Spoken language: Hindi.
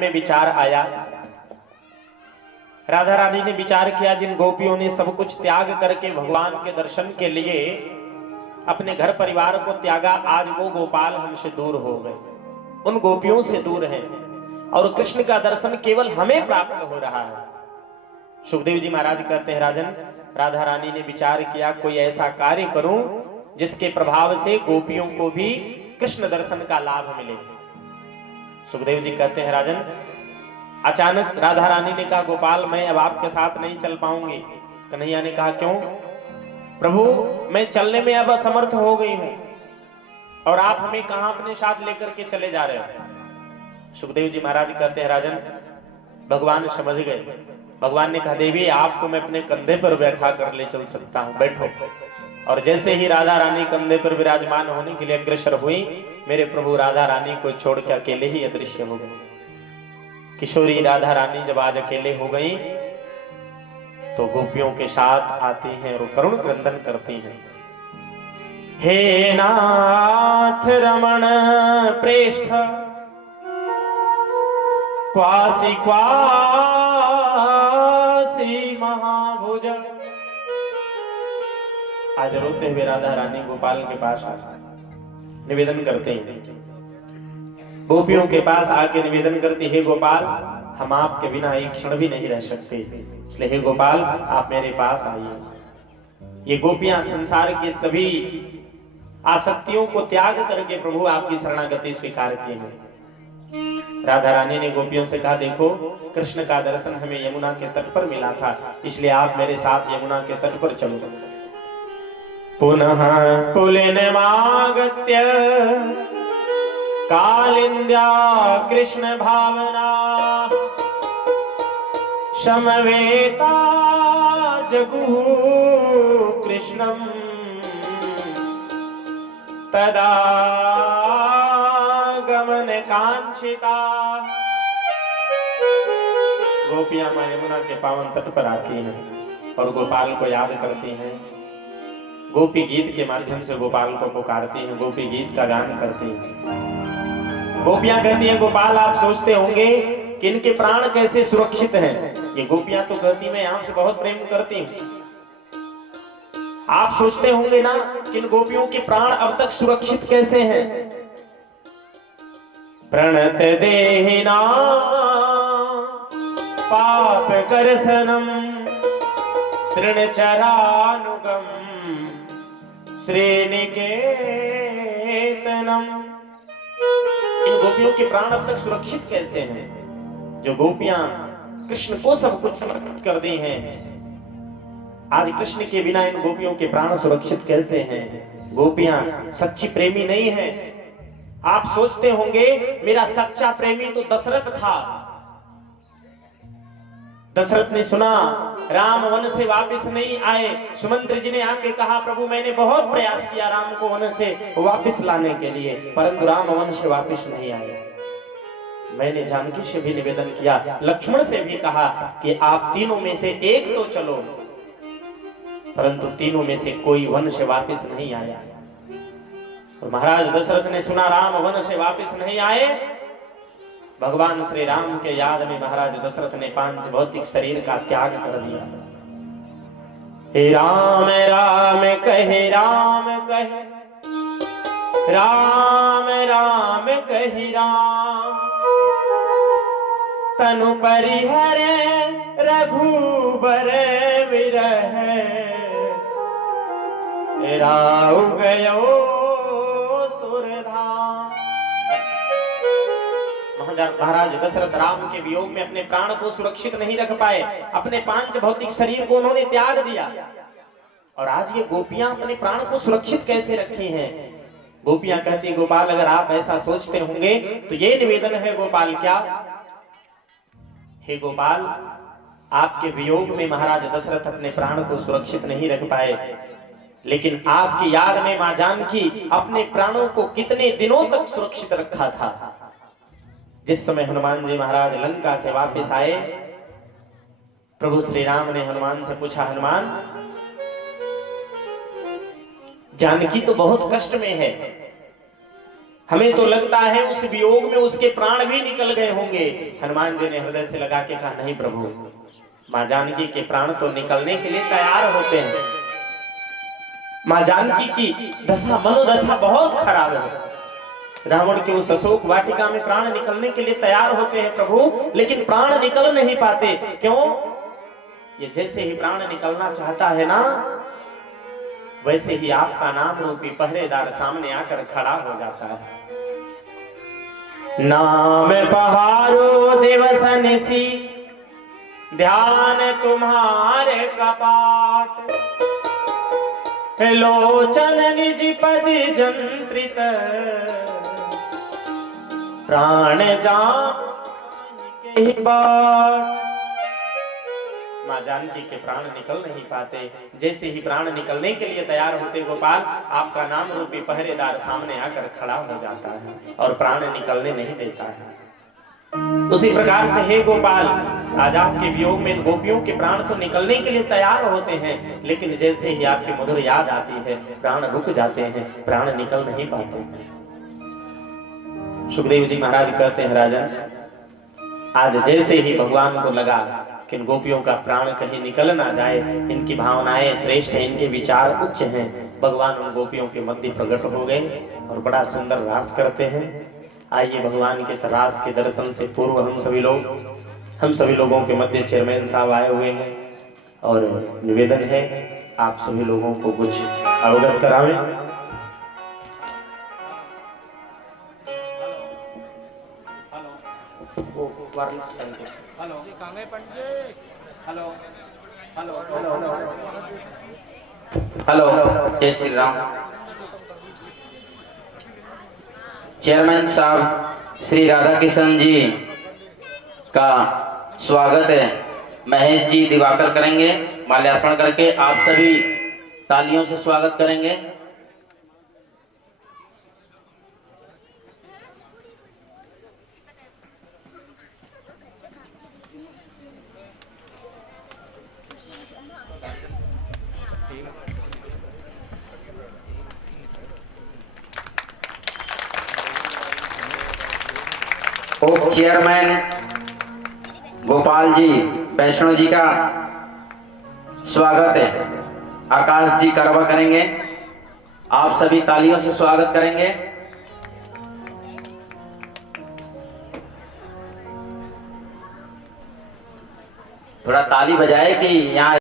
में विचार आया। राधा रानी ने विचार किया, जिन गोपियों ने सब कुछ त्याग करके भगवान के दर्शन के लिए अपने घर परिवार को त्यागा, आज वो गोपाल हमसे दूर हो गए, उन गोपियों से दूर हैं और कृष्ण का दर्शन केवल हमें प्राप्त हो रहा है। सुखदेव जी महाराज कहते हैं, राजन, राधा रानी ने विचार किया कोई ऐसा कार्य करूं जिसके प्रभाव से गोपियों को भी कृष्ण दर्शन का लाभ मिले। सुखदेव जी कहते हैं, राजन, अचानक राधा रानी ने कहा, गोपाल मैं अब आपके साथ नहीं चल पाऊंगी। कन्हैया ने कहा, क्यों? प्रभु मैं चलने में अब असमर्थ हो गई हूं और आप हमें कहां अपने साथ लेकर के चले जा रहे हो। सुखदेव जी महाराज कहते हैं, राजन, भगवान समझ गए। भगवान ने कहा, देवी आपको मैं अपने कंधे पर बैठा कर ले चल सकता हूं, बैठो। और जैसे ही राधा रानी कंधे पर विराजमान होने के लिए अग्रसर हुई, मेरे प्रभु राधा रानी को छोड़ के अकेले ही अदृश्य हो गए। किशोरी राधा रानी जब आज अकेले हो गई तो गोपियों के साथ आती हैं और करुण क्रंदन करती हैं। हे नाथ रमण प्रेष्ठ क्वासी क्वासी महाभुज। आज रोते हुए राधा रानी गोपाल के पास निवेदन करते हैं, गोपियों के पास आके निवेदन करती, हे गोपाल हम आपके बिना एक क्षण भी नहीं रह सकते, इसलिए हे गोपाल आप मेरे पास आइए। ये गोपियां संसार की सभी आसक्तियों को त्याग करके प्रभु आपकी शरणागति स्वीकार किए हैं। राधा रानी ने गोपियों से कहा, देखो कृष्ण का दर्शन हमें यमुना के तट पर मिला था, इसलिए आप मेरे साथ यमुना के तट पर चलो। पुनः पुलिनमागत्य कालिंद्या कृष्ण भावना समवेता जगु कृष्णम तदा गमन कांक्षिता। गोपियां मां यमुना के पावन तट पर आती हैं और गोपाल को याद करती हैं, गोपी गीत के माध्यम से गोपाल को पुकारती हैं, गोपी गीत का गान करती हैं। गोपियां कहती हैं, गोपाल आप सोचते होंगे कि इनके प्राण कैसे सुरक्षित हैं। ये गोपियां तो कहती मैं आपसे बहुत प्रेम करती हूं। आप सोचते होंगे ना कि इन गोपियों के प्राण अब तक सुरक्षित कैसे हैं। प्रणत देहिना पाप करसनम तृणचरानुगम श्रेणिकेतनम। इन गोपियों के प्राण अब तक सुरक्षित कैसे हैं? जो गोपियां कृष्ण को सब कुछ समर्पित कर दी हैं, आज कृष्ण के बिना इन गोपियों के प्राण सुरक्षित कैसे हैं? गोपियां सच्ची प्रेमी नहीं है। आप सोचते होंगे मेरा सच्चा प्रेमी तो दशरथ था। दशरथ ने सुना राम वन से वापस नहीं आए, सुमंत्र जी ने आके कहा, प्रभु मैंने बहुत प्रयास किया राम को वन से वापस लाने के लिए, परंतु राम वन से वापस नहीं आए। मैंने जानकी से भी निवेदन किया, लक्ष्मण से भी कहा कि आप तीनों में से एक तो चलो, परंतु तीनों में से कोई वन से वापस नहीं आया। और महाराज दशरथ ने सुना राम वन से वापस नहीं आए, भगवान श्री राम के याद में महाराज दशरथ ने 5 भौतिक शरीर का त्याग कर दिया। हे राम राम कहे राम कहे, राम राम कहे राम, तनु परिहरे रघुबर विरह, राउ गयो सुरधाम। महाराज दशरथ राम के वियोग में अपने प्राण को सुरक्षित नहीं रख पाए, अपने 5 भौतिक शरीर को उन्होंने त्याग दिया। और आज ये गोपियां अपने प्राण को सुरक्षित कैसे रखी हैं? गोपियां कहती, गोपाल अगर आप ऐसा सोचते होंगे तो ये निवेदन है गोपाल, क्या? हे गोपाल, आपके वियोग में महाराज दशरथ अपने प्राण को सुरक्षित नहीं रख पाए, लेकिन आपकी याद में मां जानकी अपने प्राणों को कितने दिनों तक सुरक्षित रखा था। जिस समय हनुमान जी महाराज लंका से वापस आए, प्रभु श्री राम ने हनुमान से पूछा, हनुमान जानकी तो बहुत कष्ट में है, हमें तो लगता है उस वियोग में उसके प्राण भी निकल गए होंगे। हनुमान जी ने हृदय से लगा के कहा, नहीं प्रभु, मां जानकी के प्राण तो निकलने के लिए तैयार होते हैं। मां जानकी की दशा, मनोदशा बहुत खराब है। रावण के उस अशोक वाटिका में प्राण निकलने के लिए तैयार होते हैं प्रभु, लेकिन प्राण निकल नहीं पाते। क्यों? ये जैसे ही प्राण निकलना चाहता है ना, वैसे ही आपका नाम रूपी पहरेदार सामने आकर खड़ा हो जाता है। नाम पहारो दिवस निसी, ध्यान तुम्हारे कपाट, लोचन निज पद जंत्रित, प्राण जान के बाट। मां जानकी के प्राण निकल नहीं पाते। जैसे ही प्राण निकलने के लिए तैयार होते गोपाल, आपका नाम रूपी पहरेदार सामने आकर खड़ा हो जाता है और प्राण निकलने नहीं देता है। उसी प्रकार से हे गोपाल, आज आपके वियोग में गोपियों के प्राण तो निकलने के लिए तैयार होते हैं, लेकिन जैसे ही आपकी मधुर याद आती है, प्राण रुक जाते हैं, प्राण निकल नहीं पाते हैं। सुखदेव जी महाराज कहते हैं, राजन, आज जैसे ही भगवान को लगा कि इन गोपियों का प्राण कहीं निकल ना जाए, इनकी भावनाएं श्रेष्ठ हैं, इनके विचार उच्च हैं, भगवान उन गोपियों के मध्य प्रकट हो गए और बड़ा सुंदर रास करते हैं। आइए भगवान के रास के दर्शन से पूर्व हम सभी लोगों के मध्य चेयरमैन साहब आए हुए हैं और निवेदन है आप सभी लोगों को कुछ अवगत करावें। हेलो, जय श्री राम। चेयरमैन साहब श्री राधा किशन जी का स्वागत है। महेश जी दिवाकर करेंगे, माल्यार्पण करके आप सभी तालियों से स्वागत करेंगे। उप चेयरमैन गोपाल जी वैष्णव जी का स्वागत है। आकाश जी करवा करेंगे, आप सभी तालियों से स्वागत करेंगे। थोड़ा ताली बजाए कि यहाँ